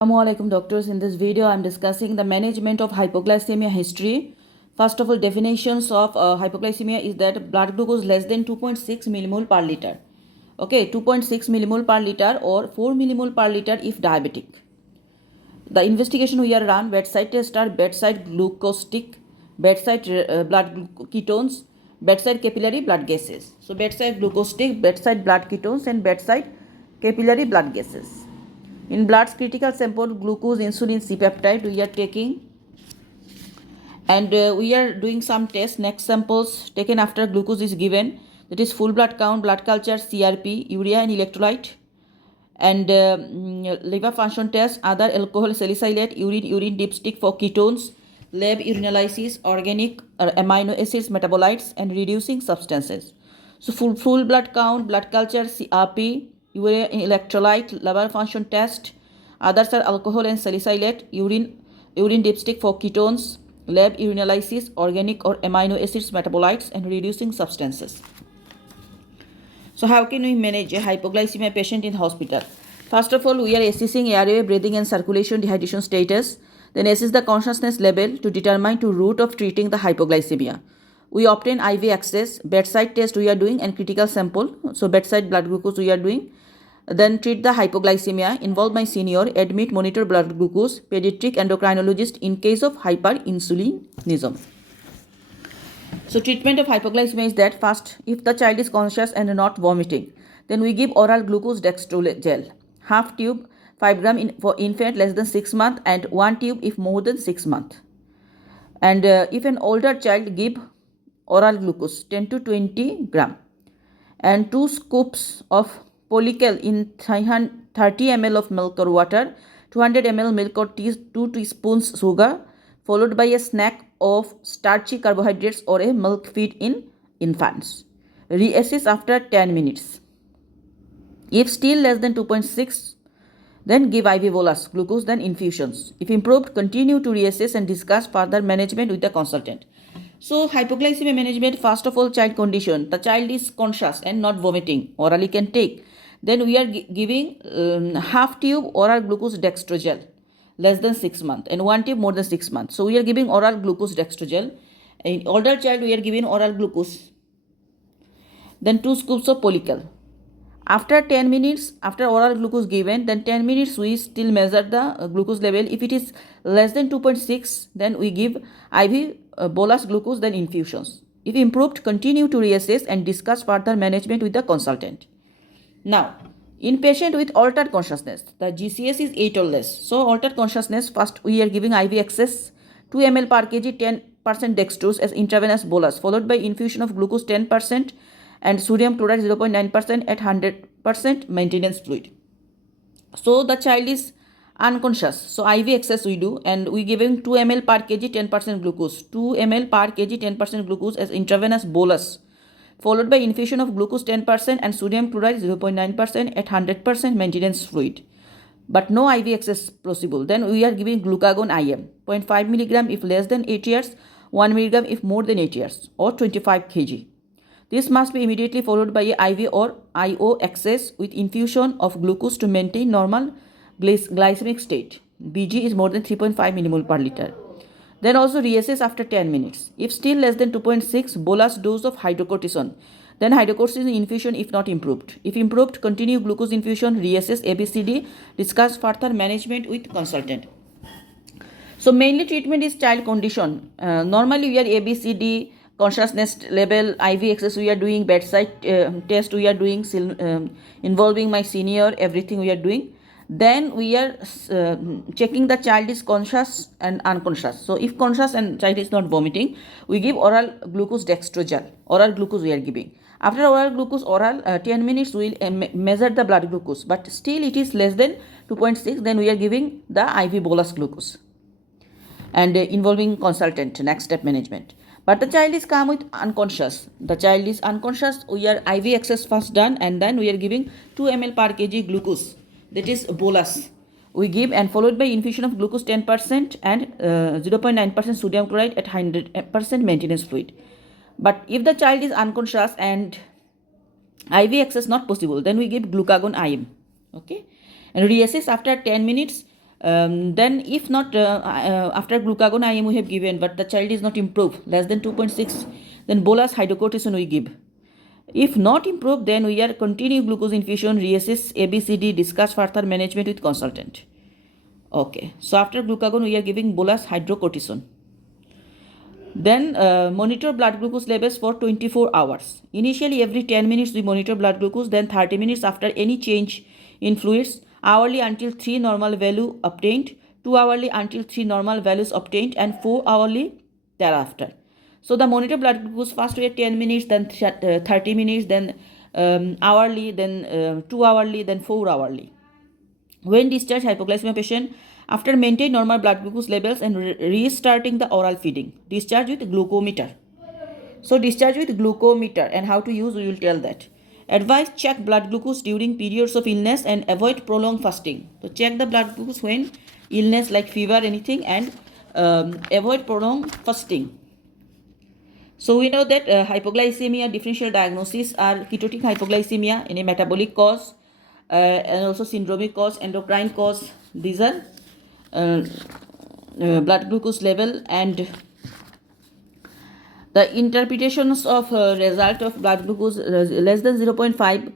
Assalamualaikum doctors. In this video, I am discussing the management of hypoglycemia history. First of all, definitions of hypoglycemia is that blood glucose less than 2.6 millimole per liter. Okay, 2.6 millimole per liter or 4 millimole per liter if diabetic. The investigation we are run, bedside test are bedside glucose stick, bedside blood ketones, bedside capillary blood gases. So bedside glucose stick, bedside blood ketones and bedside capillary blood gases. In blood's critical sample, glucose, insulin, C-peptide we are taking, and we are doing some tests. Next samples taken after glucose is given, that is full blood count, blood culture, CRP, urea and electrolyte, and liver function test, other alcohol salicylate, urine dipstick for ketones, lab urinalysis, organic amino acids, metabolites and reducing substances. So full blood count, blood culture, CRP, urea electrolyte, liver function test. Others are alcohol and salicylate, urine dipstick for ketones, lab urinalysis, organic or amino acids, metabolites and reducing substances. So how can we manage a hypoglycemia patient in hospital? First of all, we are assessing airway, breathing and circulation dehydration status. Then assess the consciousness level to determine the route of treating the hypoglycemia. We obtain IV access, bedside test we are doing and critical sample. So bedside blood glucose we are doing. Then treat the hypoglycemia, involve my senior, admit, monitor blood glucose, pediatric endocrinologist in case of hyperinsulinism. So treatment of hypoglycemia is that first, if the child is conscious and not vomiting, then we give oral glucose dextrose gel, half tube, 5 gram for infant less than 6 months and 1 tube if more than 6 months. And if an older child, give oral glucose 10 to 20 gram and 2 scoops of polycal in 30 ml of milk or water, 200 ml milk or 2 teaspoons sugar, followed by a snack of starchy carbohydrates or a milk feed in infants. Reassess after 10 minutes. If still less than 2.6, then give IV bolus glucose, then infusions. If improved, continue to reassess and discuss further management with the consultant. So hypoglycemia management, first of all, child condition. The child is conscious and not vomiting, orally can take. Then we are giving half tube oral glucose dextrogel less than 6 months and 1 tube more than 6 months. So we are giving oral glucose dextrogel. In older child we are giving oral glucose. Then 2 scoops of polycal. After 10 minutes, after oral glucose given, then 10 minutes we still measure the glucose level. If it is less than 2.6, then we give IV bolus glucose, then infusions. If improved, continue to reassess and discuss further management with the consultant. Now, in patient with altered consciousness, the GCS is 8 or less. So, altered consciousness, first we are giving IV access 2 ml per kg, 10% dextrose as intravenous bolus, followed by infusion of glucose 10% and sodium chloride 0.9% at 100% maintenance fluid. So, the child is unconscious. So, IV access we do and we giving 2 ml per kg, 10% glucose, 2 ml per kg, 10% glucose as intravenous bolus, followed by infusion of glucose 10% and sodium chloride 0.9% at 100% maintenance fluid. But no IV access possible. Then we are giving glucagon IM, 0.5 mg if less than 8 years, 1 mg if more than 8 years, or 25 kg. This must be immediately followed by a IV or IO access with infusion of glucose to maintain normal glycemic state. BG is more than 3.5 millimole per liter. Then also reassess after 10 minutes. If still less than 2.6, bolus dose of hydrocortisone. Then hydrocortisone infusion if not improved. If improved, continue glucose infusion, reassess ABCD, discuss further management with consultant. So mainly treatment is child condition. Normally we are ABCD, consciousness level, IV access we are doing, bedside test we are doing, involving my senior, everything we are doing. Then we are checking the child is conscious and unconscious. So if conscious and child is not vomiting, we give oral glucose dextrogel. Oral glucose we are giving. After oral glucose, 10 minutes we will measure the blood glucose. But still it is less than 2.6, then we are giving the IV bolus glucose. And involving consultant, next step management. But the child is calm with unconscious. The child is unconscious, we are IV access first done and then we are giving 2 ml per kg glucose. That is bolus we give and followed by infusion of glucose 10% and 0.9% sodium chloride at 100% maintenance fluid. But if the child is unconscious and IV access not possible, then we give glucagon IM. Okay, and reassess after 10 minutes Then if not, after glucagon IM we have given, but the child is not improved, less than 2.6, then bolus hydrocortisone we give. If not improved, then we are continue glucose infusion, reassess ABCD, discuss further management with consultant. Okay, so after glucagon we are giving bolus hydrocortisone. Then monitor blood glucose levels for 24 hours. Initially every 10 minutes we monitor blood glucose, then 30 minutes after any change in fluids, hourly until 3 normal value obtained, 2 hourly until 3 normal values obtained, and 4 hourly thereafter. So the monitor blood glucose first we have 10 minutes, then 30 minutes, then hourly, then 2 hourly, then 4 hourly. When discharge hypoglycemia patient, after maintain normal blood glucose levels and restarting the oral feeding, discharge with glucometer. So discharge with glucometer, and how to use we will tell that. Advise check blood glucose during periods of illness and avoid prolonged fasting. So check the blood glucose when illness like fever anything, and avoid prolonged fasting. So we know that hypoglycemia differential diagnoses are ketotic hypoglycemia, any metabolic cause, and also syndromic cause, endocrine cause. These are blood glucose level, and the interpretations of result of blood glucose less than 0.5.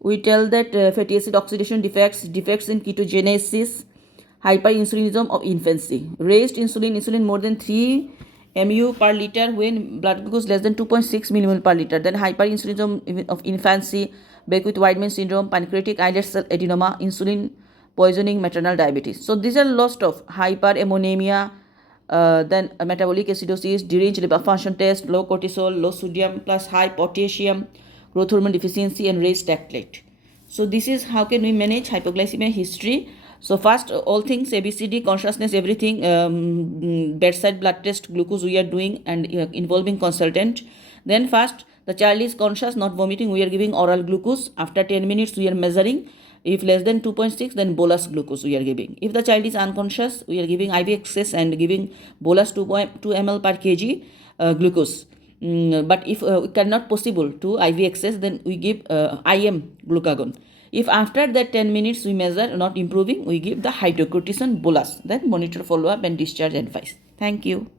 We tell that fatty acid oxidation defects in ketogenesis, hyperinsulinism of infancy, raised insulin more than 3 mu per liter when blood glucose less than 2.6 millimole per liter, then hyperinsulinism of infancy, Beckwith-Whiteman syndrome, pancreatic islet cell adenoma, insulin poisoning, maternal diabetes. So these are lost of hyperammonemia, then metabolic acidosis, deranged liver function test, low cortisol, low sodium plus high potassium, growth hormone deficiency, and raised lactate. So this is how can we manage hypoglycemia history. So first all things ABCD, consciousness, everything, bedside blood test, glucose we are doing, and involving consultant. Then first the child is conscious, not vomiting, we are giving oral glucose. After 10 minutes we are measuring. If less than 2.6, then bolus glucose we are giving. If the child is unconscious, we are giving IV access and giving bolus 2 ml per kg glucose. But if it cannot possible to IV access, then we give IM glucagon. If after that 10 minutes we measure not improving, we give the hydrocortisone bolus. Then monitor, follow up, and discharge advice. Thank you.